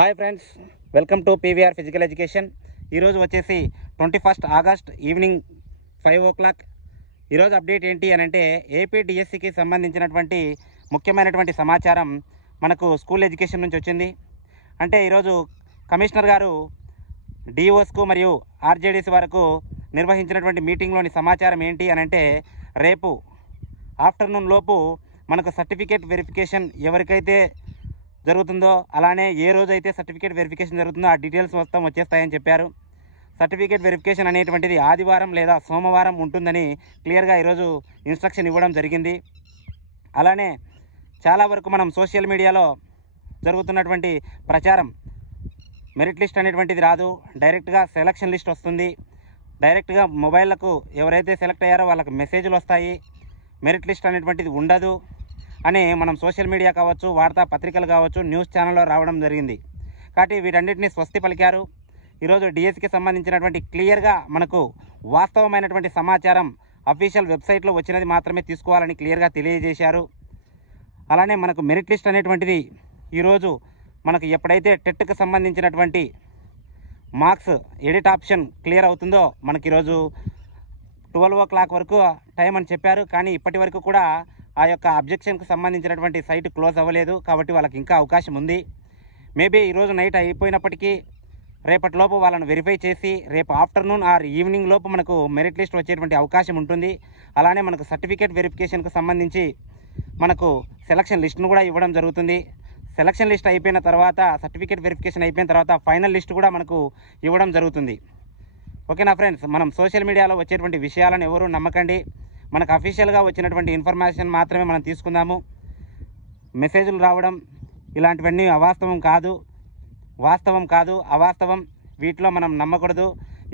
Hi friends, welcome to PVR physical education. ఈరోజు వచ్చేసి 21 August evening 5 o'clock. ఈరోజు update ఏంటి అని అంటే ఏపీ డిఎస్సికి సంబంధించినటువంటి ముఖ్యమైనటువంటి సమాచారం మనకు స్కూల్ ఎడ్యుకేషన్ నుంచి వచ్చింది. అంటే ఈరోజు కమిషనర్ గారు డిఓస్కు మరియు ఆర్జేడీసీ వరకు నిర్వహించినటువంటి మీటింగ్లోని సమాచారం ఏంటి అని అంటే రేపు ఆఫ్టర్నూన్ లోపు మనకు సర్టిఫికేట్ వెరిఫికేషన్ ఎవరికైతే జరుగుతుందో, అలానే ఏ రోజైతే సర్టిఫికేట్ వెరిఫికేషన్ జరుగుతుందో ఆ డీటెయిల్స్ మొత్తం వచ్చేస్తాయని చెప్పారు. సర్టిఫికేట్ వెరిఫికేషన్ అనేటువంటిది ఆదివారం లేదా సోమవారం ఉంటుందని క్లియర్గా ఈరోజు ఇన్స్ట్రక్షన్ ఇవ్వడం జరిగింది. అలానే చాలా వరకు మనం సోషల్ మీడియాలో జరుగుతున్నటువంటి ప్రచారం మెరిట్ లిస్ట్ అనేటువంటిది రాదు, డైరెక్ట్గా సెలక్షన్ లిస్ట్ వస్తుంది. డైరెక్ట్గా మొబైల్లకు ఎవరైతే సెలెక్ట్ అయ్యారో వాళ్ళకి మెసేజ్లు వస్తాయి, మెరిట్ లిస్ట్ అనేటువంటిది ఉండదు అని మనం సోషల్ మీడియా కావచ్చు, వార్తాపత్రికలు కావచ్చు, న్యూస్ ఛానల్లో రావడం జరిగింది. కాబట్టి వీటన్నిటిని స్వస్తి పలికారు. ఈరోజు డిఎస్సికి సంబంధించినటువంటి క్లియర్గా మనకు వాస్తవమైనటువంటి సమాచారం అఫీషియల్ వెబ్సైట్లో వచ్చినది మాత్రమే తీసుకోవాలని క్లియర్గా తెలియజేశారు. అలానే మనకు మెరిట్ లిస్ట్ అనేటువంటిది ఈరోజు మనకు ఎప్పుడైతే టెట్కి సంబంధించినటువంటి మార్క్స్ ఎడిట్ ఆప్షన్ క్లియర్ అవుతుందో మనకి ఈరోజు 12 o'clock వరకు టైం అని చెప్పారు. కానీ ఇప్పటి వరకు కూడా ఆ యొక్క అబ్జెక్షన్కి సంబంధించినటువంటి సైట్ క్లోజ్ అవ్వలేదు, కాబట్టి వాళ్ళకి ఇంకా అవకాశం ఉంది. మేబీ ఈరోజు నైట్ అయిపోయినప్పటికీ రేపటిలోపు వాళ్ళని వెరిఫై చేసి రేపు ఆఫ్టర్నూన్ ఆర్ ఈవినింగ్ లోపు మనకు మెరిట్ లిస్ట్ వచ్చేటువంటి అవకాశం ఉంటుంది. అలానే మనకు సర్టిఫికేట్ వెరిఫికేషన్కి సంబంధించి మనకు సెలక్షన్ లిస్ట్ను కూడా ఇవ్వడం జరుగుతుంది. సెలక్షన్ లిస్ట్ అయిపోయిన తర్వాత, సర్టిఫికేట్ వెరిఫికేషన్ అయిపోయిన తర్వాత ఫైనల్ లిస్ట్ కూడా మనకు ఇవ్వడం జరుగుతుంది. ఓకేనా ఫ్రెండ్స్, మనం సోషల్ మీడియాలో వచ్చేటువంటి విషయాలను ఎవరూ నమ్మకండి. మనకు అఫీషియల్గా వచ్చినటువంటి ఇన్ఫర్మేషన్ మాత్రమే మనం తీసుకుందాము. మెసేజ్లు రావడం ఇలాంటివన్నీ వాస్తవం కాదు, అవాస్తవం. వీటిలో మనం నమ్మకూడదు.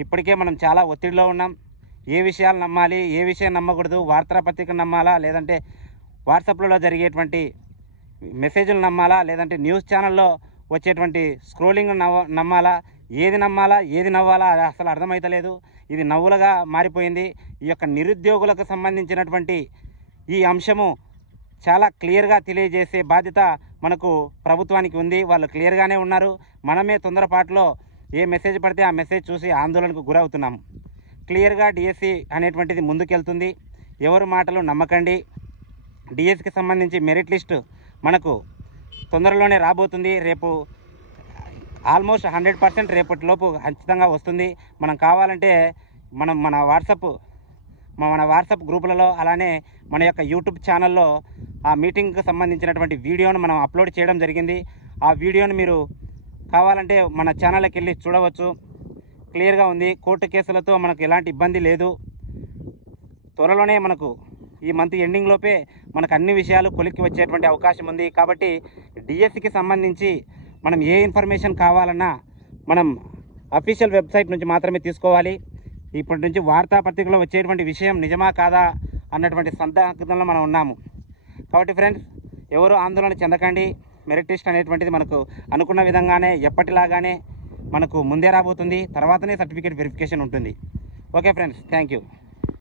ఇప్పటికే మనం చాలా ఒత్తిడిలో ఉన్నాం. ఏ విషయాలు నమ్మాలి, ఏ విషయం నమ్మకూడదు, వార్తాపత్రిక నమ్మాలా, లేదంటే వాట్సాప్లలో జరిగేటువంటి మెసేజ్లు నమ్మాలా, లేదంటే న్యూస్ ఛానల్లో వచ్చేటువంటి స్క్రోలింగ్ నమ్మాలా, ఏది నమ్మాలా ఏది నవ్వాలా అది అసలు అర్థమవుతలేదు. ఇది నవ్వులుగా మారిపోయింది. ఈ యొక్క నిరుద్యోగులకు సంబంధించినటువంటి ఈ అంశము చాలా క్లియర్గా తెలియజేసే బాధ్యత మనకు ప్రభుత్వానికి ఉంది. వాళ్ళు క్లియర్గానే ఉన్నారు. మనమే తొందరపాటులో ఏ మెసేజ్ పడితే ఆ మెసేజ్ చూసి ఆందోళనకు గురవుతున్నాము. క్లియర్గా డిఎస్సి అనేటువంటిది ముందుకెళ్తుంది. ఎవరు మాటలు నమ్మకండి. డిఎస్సికి సంబంధించి మెరిట్ లిస్ట్ మనకు తొందరలోనే రాబోతుంది. రేపు ఆల్మోస్ట్ 100% రేపటిలోపు ఖచ్చితంగా వస్తుంది. మనం కావాలంటే మన వాట్సాప్ గ్రూపులలో, అలానే మన యొక్క యూట్యూబ్ ఛానల్లో ఆ మీటింగ్కి సంబంధించినటువంటి వీడియోను మనం అప్లోడ్ చేయడం జరిగింది. ఆ వీడియోను మీరు కావాలంటే మన ఛానల్కి వెళ్ళి చూడవచ్చు. క్లియర్గా ఉంది. కోర్టు కేసులతో మనకు ఎలాంటి ఇబ్బంది లేదు. త్వరలోనే మనకు ఈ మంత్ ఎండింగ్ లోపే మనకు అన్ని విషయాలు కొలిక్కి వచ్చేటువంటి అవకాశం ఉంది. కాబట్టి డిఎస్సికి సంబంధించి మనం ఏ ఇన్ఫర్మేషన్ కావాలన్నా మనం అఫీషియల్ వెబ్సైట్ నుంచి మాత్రమే తీసుకోవాలి. ఇప్పటి నుంచి వార్తాపత్రికలో వచ్చేటువంటి విషయం నిజమా కాదా అన్నటువంటి సందిగ్ధంలో మనం ఉన్నాము. కాబట్టి ఫ్రెండ్స్, ఎవరు ఆందోళన చెందకండి. మెరిట్ లిస్ట్ అనేటువంటిది మనకు అనుకున్న విధంగానే ఎప్పటిలాగానే మనకు ముందే రాబోతుంది. తర్వాతనే సర్టిఫికేట్ వెరిఫికేషన్ ఉంటుంది. Okay friends, thank you.